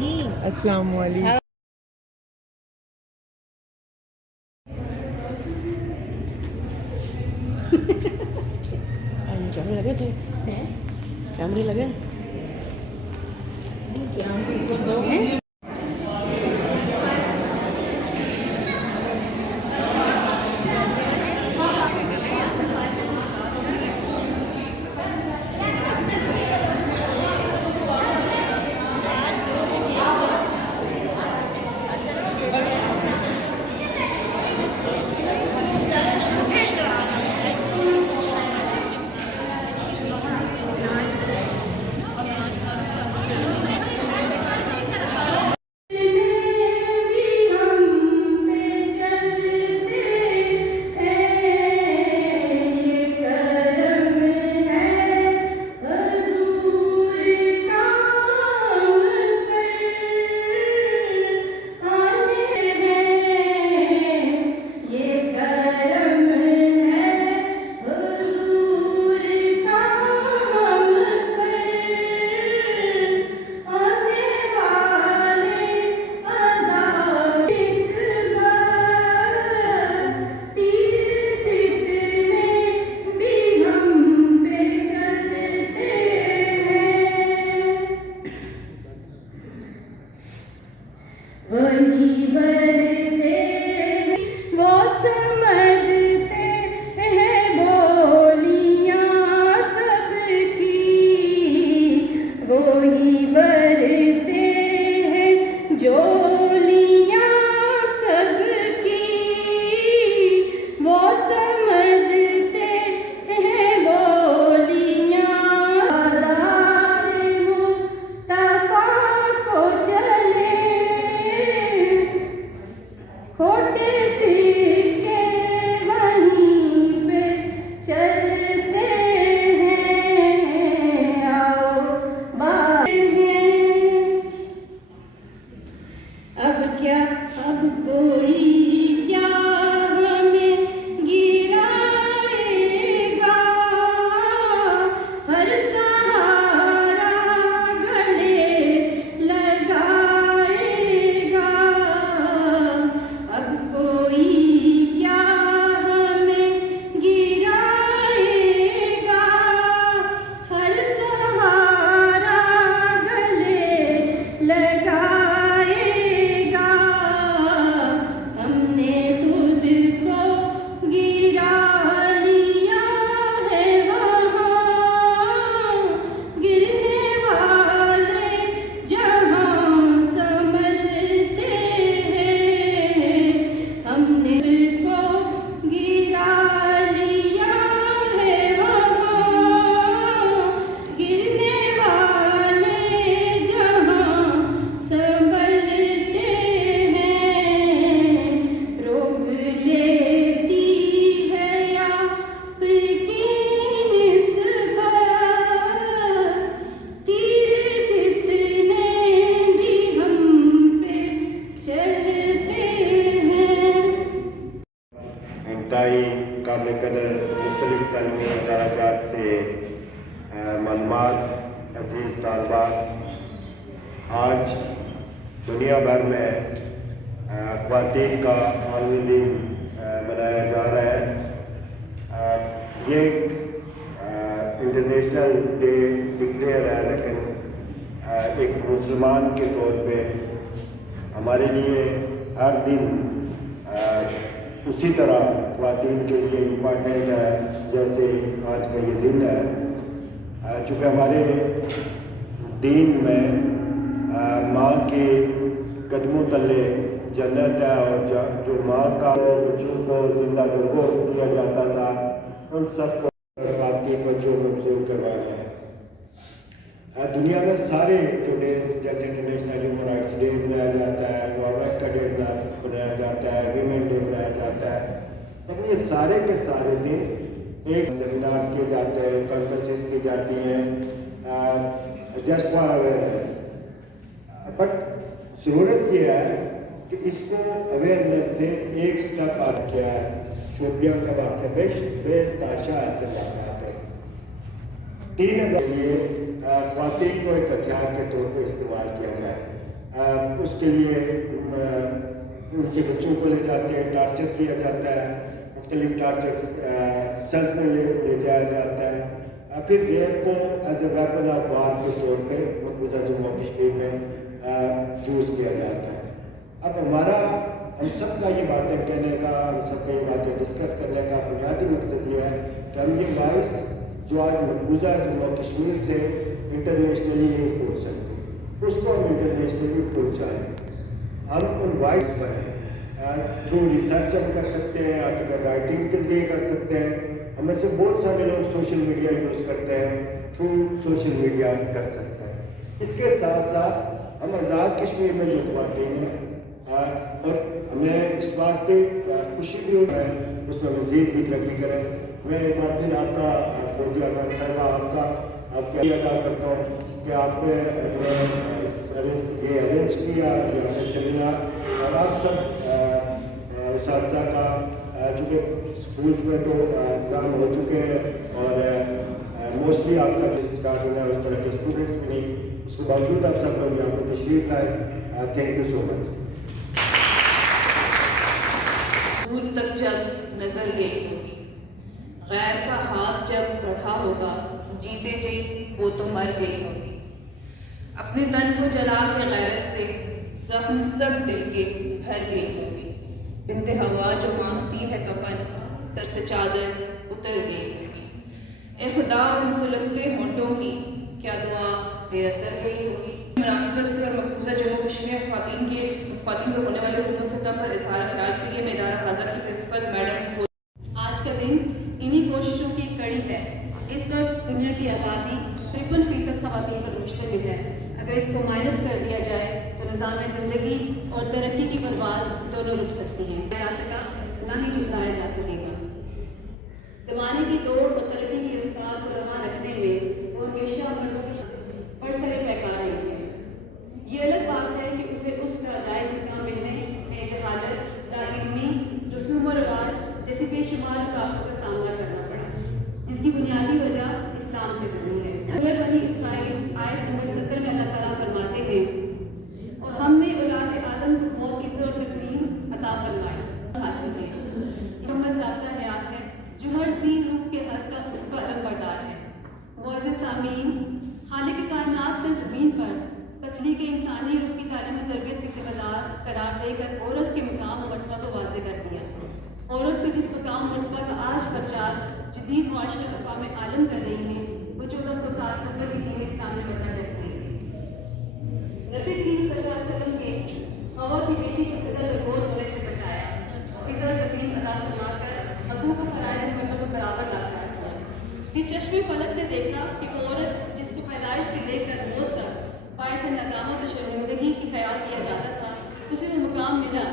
جی السلام علیکم. کیمرے لگے تھے؟ کیمرے لگے؟ قابل قدر مختلف تعلیمی ادارات سے معلومات عزیز طالبات، آج دنیا بھر میں خواتین کا عالمی دن منایا جا رہا ہے. یہ ایک انٹرنیشنل ڈے ڈکلیئر ہے، لیکن ایک مسلمان کے طور پہ ہمارے لیے ہر دن اسی طرح خواتین کے لیے امپارٹنٹ ہے جیسے آج کا یہ دن ہے. چونکہ ہمارے دین میں ماں کے قدموں تلے جنت ہے، اور جو ماں کا بچوں کو زندہ گرگو کیا جاتا تھا ان سب کو آپ کے بچوں کو سے کروانا ہے. دنیا میں سارے جو ڈے جیسے انٹرنیشنل ہیومن رائٹس ڈے منایا جاتا ہے، انوائرمنٹ کا ڈے منایا جاتا ہے، ویمن ڈے منایا جاتا ہے، لیکن یہ سارے کے سارے دن ایک سیمینارز کیے جاتے ہیں، کانفرنسز کی جاتی ہیں جسٹ فار اویئرنیس. بٹ ضرورت یہ ہے کہ اس کو اویئرنیس سے ایک سٹیپ آگے کیا ہے. شوپیاں کا واقعہ بے تاشا ایسے واقعات ہے. 3000 کے لیے خواتین کو ایک ہتھیار کے طور پہ استعمال کیا جائے. اس کے لیے ان کے بچوں کو لے جاتے ہیں، ٹارچر کیا جاتا ہے، مختلف ٹارچر سیلس میں لے جایا جاتا ہے، پھر ریپ کو as a weapon of war کے طور پہ مقبوضہ جموں کشمیر میں یوز کیا جاتا ہے۔ اب ہم سب کا یہ باتیں کہنے کا، ہم سب کا یہ باتیں ڈسکس کرنے کا بنیادی مقصد یہ ہے کہ ہم یہ وائس جو آج مقبوضہ جموں کشمیر سے انٹرنیشنلی نہیں پہنچ سکتے، اس کو ہم انٹرنیشنلی پہنچائیں، ہم ان وائس بنیں، تھرو ریسرچ ہم کر سکتے ہیں، آرٹیکل رائٹنگ کے ذریعے کر سکتے ہیں، ہمیں سے بہت سارے لوگ سوشل میڈیا یوز کرتے ہیں، تھرو سوشل میڈیا کر سکتے ہیں۔ اس کے ساتھ ساتھ ہم آزاد کشمیر میں جو خواتین ہیں اور ہمیں اس بات پہ خوشی بھی ہو ہے، اس میں مزید بھی ترقی کریں۔ میں ایک بار پھر آپ کا فوزیہ خان صاحبہ آپ کا ادا کرتا ہوں کہ آپ نے یہ ارینج کیا سیمینار، اور آپ سب اساتذہ کا چونکہ اسکولس میں تو ایگزام ہو چکے ہیں اور موسٹلی آپ کا جو اسٹارٹ ہونا ہے اس طرح کے اسٹوڈنٹس بھی نہیں، اس کے باوجود آپ سب لوگ یہاں پہ تشریف لائے، تھینک یو سو مچ۔ دور تک جب نظر گئی ہوگی، غیر کا ہاتھ جب بڑھا ہوگا، جیتے جی وہ تو مر گئی ہوگی، اپنے تن کو جلا کے غیرت سے زخم سب دل کے بھر گئی ہوگی، بنت ہوا جو مانگتی ہے کفن سر سے چادر اتر گئی ہوگی، اے خدا ان سلگتے ہونٹوں کی کیا دعا بے اثر گئی ہوگی۔ مناسبت سے اور مقبوضہ جموں کشمیر خواتین کو ہونے والے ظلم و ستم پر اظہار خیال کے لیے میں ادارہ حاضر کی پرنسپل میڈم آج کا دن انہی کوششوں کی کڑی ہے۔ اس وقت دنیا کی آبادی 53% خواتین پر مشتمل ہے۔ اگر اس کو مائنس کر دیا جائے تو نظام زندگی اور ترقی کی پرواز دونوں رک سکتی ہیں، جا سکا نہ ہی جھٹلایا جا سکے گا۔ زمانے کی دوڑ اور ترقی کی رفتار کو رواں رکھنے میں وہ ہمیشہ مردوں کے برسر پیکار رہی ہے۔ یہ الگ بات ہے کہ اسے اس کا جائز مقام ملنے میں جہالت، لاعلمی، رسوم و رواج جیسی بے شمار رکاوٹوں کا سامنا کرنا پڑا، جس کی بنیادی وجہ اسلام سے بنی ہے۔ سورہ بنی اسرائیل آیت نمبر 70 میں اللہ تعالیٰ فرماتے ہیں، اور ہم نے اولاد آدم کو موت کی عزت و تکریم عطا فرمائی حاصل ہے۔ محمد ضابطہ حیات ہے جو ہر ذی روح کے حق کا علم بردار ہے۔ معزز سامعین، خالق کائنات نے زمین پر تخلیق انسانی اور اس کی تعلیم و تربیت کی ذمہ دار قرار دے کر عورت کے مقام و مرتبہ کو واضح کر دیا۔ عورت کو جس مقام و مرتبہ کا آج پرچار جدید معاشرہ اقوام عالم کر رہی ہیں، وہ 1400 سال قبل بھی دین اسلام میں وضع کرتی ہے۔ نبی کریم صلی اللہ علیہ وسلم نے ہوا کی بیٹی کو فضا لگور ہونے سے بچایا، فضا تکریم عطا فرما کر حقوق و فرائض مردوں کو برابر لا کر رکھا۔ یہ چشم فلک نے دیکھا کہ وہ عورت جس کو پیدائش سے لے کر موت تک باعث ندامت و شرمندگی کی خیال کیا جاتا تھا، اسے وہ مقام ملا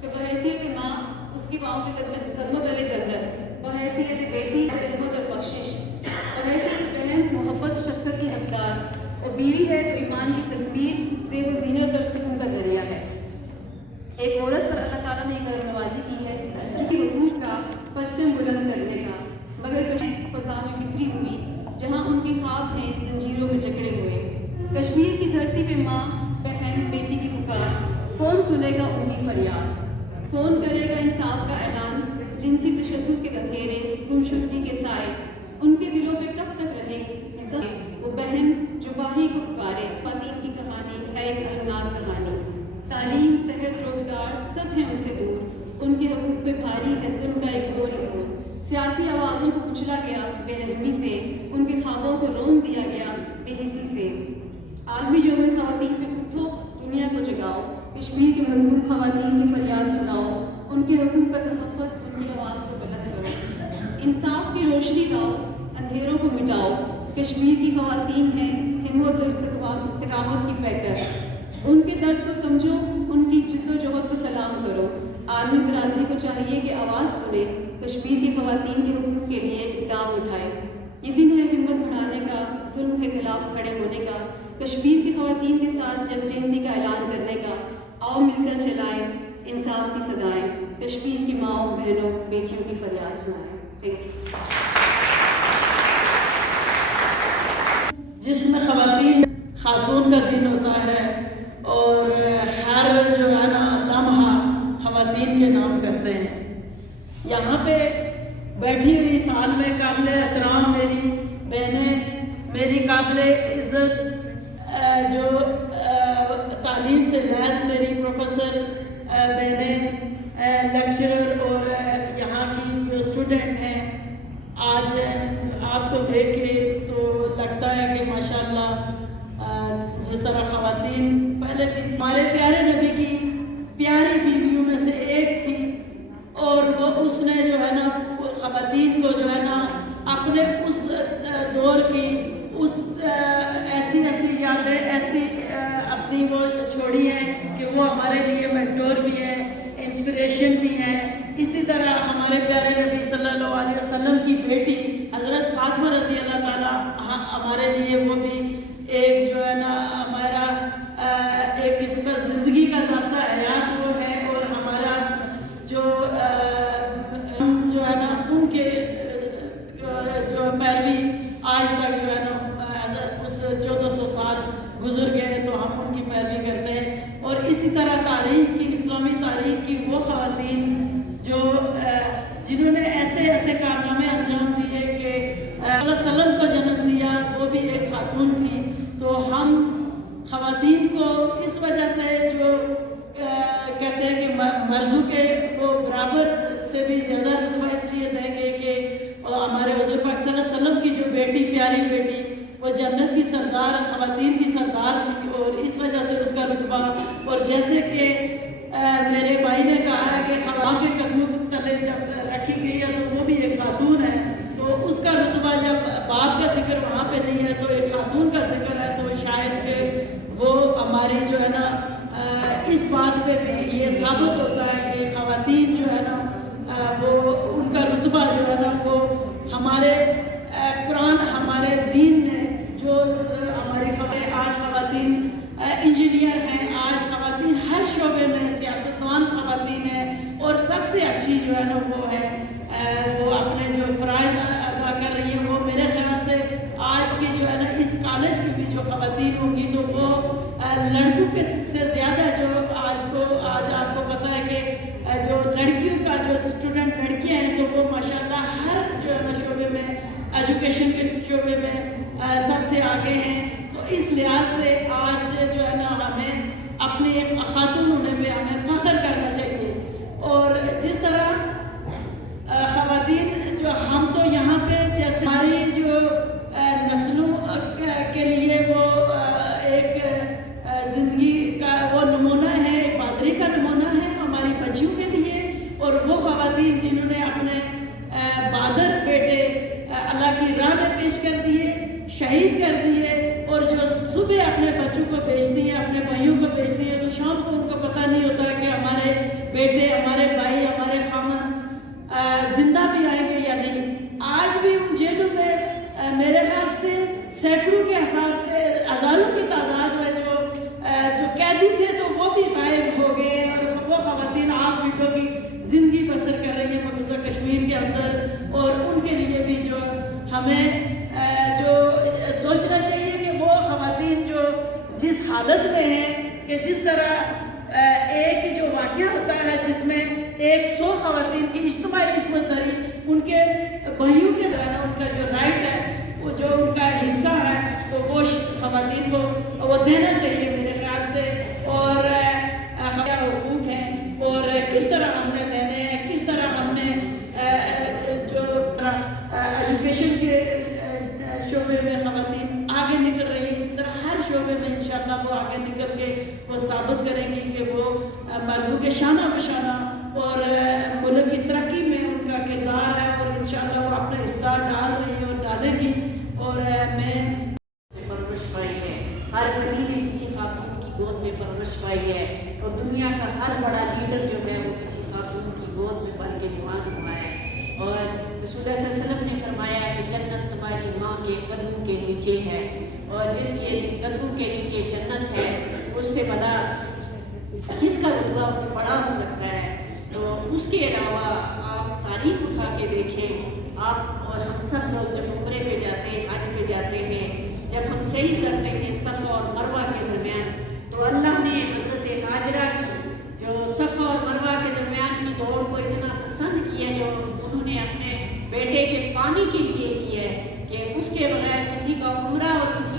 کہ بحیثیت ماں اس کی ماؤں کے قدموں تلے جنت، بحیثیت بیٹی رحمت اور بخشش، بحیثیت بہن محبت و شفقت کی حقدار، اور بیوی ہے تو ایمان کی تکمیل، زیب و زینت اور سکون کا ذریعہ ہے۔ ایک عورت پر اللہ تعالیٰ نے کرم نوازی کی ہے جو کہ حقوق کا پرچم بلند کرنے کا، مگر فضا میں بکھری ہوئی جہاں ان کے خواب ہیں زنجیروں میں جکڑے ہوئے۔ کشمیر کی دھرتی پہ ماں، بہن، بیٹی کی پکار، کون سنے گا ان کی فریاد؟ کون کرے گا انصاف کا اعلان؟ جنسی تشدد کے اندھیرے، گمشدگی کے سائے ان کے دلوں پہ کب تک رہیں؟ وہ بہن جو باہی کو پکارے۔ خواتین کی کہانی ہے ایک المناک کہانی، تعلیم، صحت، روزگار سب ہیں ان سے دور، ان کے حقوق پہ بھاری ہے ظلم کا ایک اور سیاسی آوازوں کو کچلا گیا بے رحمی سے، ان کے خوابوں کو رون دیا گیا بے حسی سے۔ عالمی یوم خواتین پہ اٹھو، دنیا کو جگاؤ، کشمیر کے مظلوم خواتین کی فریاد سناؤ، ان کے حقوق کا تحفظ، ان کی آواز کو بلند کرو، انصاف کی روشنی لاؤ، اندھیروں کو مٹاؤ۔ کشمیر کی خواتین ہیں ہمت اور استقامت کی پیکر، ان کے درد کو سمجھو، ان کی جد و جہد کو سلام کرو۔ عالمی برادری کو چاہیے کہ آواز سنے، کشمیر کی خواتین کے حقوق کے لیے اقدام اٹھائے۔ یہ دن ہے ہمت بڑھانے کا، ظلم کے خلاف کھڑے ہونے کا، کشمیر کی خواتین کے ساتھ یکجہتی کا اعلان کرنے کا۔ آؤ مل کر چلائیں انصاف کی صدائیں، کشمیر کی ماؤں، بہنوں، بیٹیوں کی فریاد سنائیں۔ جس میں خاتون کا دن ہوتا ہے اور قابل عزت جو تعلیم سے لیس میری پروفیسر بہنیں، لیکچرر اور یہاں کی جو اسٹوڈنٹ ہیں، آج آپ کو دیکھ کے تو لگتا ہے کہ ماشاءاللہ جس طرح خواتین پہلے بھی ہمارے پیارے نبی کی پیاری بیویوں میں سے ایک تھی، اور وہ اس نے جو ہے نا خواتین کو جو ہے نا اپنے اس دور کی اس ایسی یادیں ایسی اپنی وہ چھوڑی ہیں کہ وہ ہمارے لیے مینٹور بھی ہے، انسپریشن بھی ہے۔ اسی طرح ہمارے پیارے نبی صلی اللہ علیہ وسلم کی بیٹی حضرت فاطمہ رضی اللہ تعالیٰ ہمارے لیے وہ بھی ایک جو ہے نا ہمارا ایک قسم کا زندگی کا ضابطہ حیات وہ ہے، اور ہمارا جو ہے نا ان کے جو پیروی آج تک جو ہے نا اس 1400 سال گزر گئے تو ہم ان کی پیروی کرتے ہیں۔ اور اسی طرح تاریخ کی، اسلامی تاریخ کی وہ خواتین جو جنہوں نے ایسے کارنامے انجام دیے کہ صلی اللہ علیہ وسلم کو جنم دیا، وہ بھی ایک خاتون تھی۔ تو ہم خواتین کو اس وجہ سے جو کہتے ہیں کہ مردوں کے وہ برابر سے بھی زیادہ رتبہ اس لیے دیں گے کہ ہمارے حضور پاک صلی اللہ علیہ وسلم کی جو بیٹی، پیاری بیٹی، وہ جنت کی سردار، خواتین کی سردار تھی، اور اس وجہ سے اس کا رتبہ، اور جیسے کہ میرے بھائی نے کہا ہے کہ خواہاں کے قدموں تلے جب رکھی گئی ہے تو وہ بھی ایک خاتون ہے، تو اس کا رتبہ جب باپ کا ذکر وہاں پہ نہیں ہے تو ایک خاتون کا ذکر ہے، تو شاید کہ وہ ہماری جو ہے نا اس بات پہ بھی یہ ثابت ہوتا ہے کہ خواتین جو ہے نا وہ ان کا رتبہ جو ہے نا وہ ہمارے قرآن، ہمارے دین نے جو ہماری آج خواتین انجینئر ہیں، آج خواتین ہر شعبے میں سیاستدان خواتین ہیں، اور سب سے اچھی جو ہے نا وہ ہے وہ اپنے جو فرائض ادا کر رہی ہیں۔ وہ میرے خیال سے آج کی جو ہے نا اس کالج کی بھی جو خواتین ہوں گی تو وہ لڑکوں کے سے زیادہ جو آج آپ کو پتہ ہے کہ جو لڑکیوں کا جو اسٹوڈنٹ لڑکیاں ہیں تو وہ ماشاءاللہ ہر جو ہے نا شعبے میں، ایجوکیشن کے شعبے میں سب سے آگے ہیں۔ تو اس لحاظ سے آج جو ہے نا ہمیں اپنے ایک خاتون ہونے پہ ہمیں فخر کرنا چاہیے، اور جس طرح خواتین جو ہم تو یہاں پہ جیسے ہماری جو نسلوں کے لیے وہ ایک زندگی کا وہ نمونہ ہے، ایک پادری کا نمونہ ہے ہماری بچیوں کے لیے، اور وہ خواتین جنہوں نے اپنے بہادر بیٹے اللہ کی راہ میں پیش کر دیے، شہید کر دیے، اور جو صبح اپنے بچوں کو بھیجتی ہیں، اپنے بھائیوں کو بھیجتی ہیں، تو شام کو ان کو پتہ نہیں ہوتا کہ ہمارے بیٹے، ہمارے بھائی، ہمارے خامن زندہ بھی آئیں گے یا نہیں۔ آج بھی ان جیلوں میں میرے خیال سے سینکڑوں کے حساب سے ہزاروں کی تعداد میں جو قیدی تھے تو وہ بھی غائب ہو گئے، اور وہ خواتین آپ ویڈیو کی زندگی بسر کر رہی ہیں مقبوضہ کشمیر کے اندر، اور ان کے لیے بھی جو ہمیں جو سوچنا چاہیے کہ وہ خواتین جو جس حالت میں ہیں کہ جس طرح ایک جو واقعہ ہوتا ہے جس میں 100 خواتین کی اجتماعی عصمت داری ان کے بھائیوں کے ذرا ان کا جو رائٹ ہے، وہ جو ان کا حصہ ہے تو وہ خواتین کو وہ دینا چاہیے میرے خیال سے، اور کیا حقوق ہیں اور کس طرح ہم نے لینے ہیں، کس طرح ہم نے جو ایجوکیشن کے شعبے میں خواتین آگے نکل رہی ہیں، اس طرح ہر شعبے میں انشاءاللہ وہ آگے نکل کے وہ ثابت کریں گی کہ وہ مردوں کے شانہ بشانہ اور ملک کی ترقی میں ان کا کردار ہے، اور انشاءاللہ وہ اپنا حصہ ڈال رہی ہے اور ڈالیں گی۔ اور میں پرورش پائی ہے، ہر گلی میں کسی خاتون کی گود میں پرورش پائی ہے، اور دنیا کا ہر بڑا لیڈر جو ہے وہ کسی خاتون کی گود میں پل کے جوان ہوا ہے، اور رسول اللہ صلی اللہ علیہ وسلم نے فرمایا کہ جنت تمہاری ماں کے قدموں کے نیچے ہے، اور جس کے قدموں کے نیچے جنت ہے اس سے بڑا کس کا رتبہ بڑا ہو سکتا ہے۔ تو اس کے علاوہ آپ تاریخ اٹھا کے دیکھیں، آپ اور ہم سب لوگ جب عمرے پہ جاتے ہیں، حج پہ جاتے ہیں، جب ہم صحیح کرتے ہیں صفا اور مروہ کے درمیان، تو اللہ نے حضرت ہاجرہ کی جو صفا اور مروہ کے درمیان کی دوڑ کو اتنا پسند کیا جو انہوں نے اپنے بیٹے کے پانی کے لیے کی ہے کہ اس کے بغیر کسی کا عمرہ اور کسی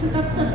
77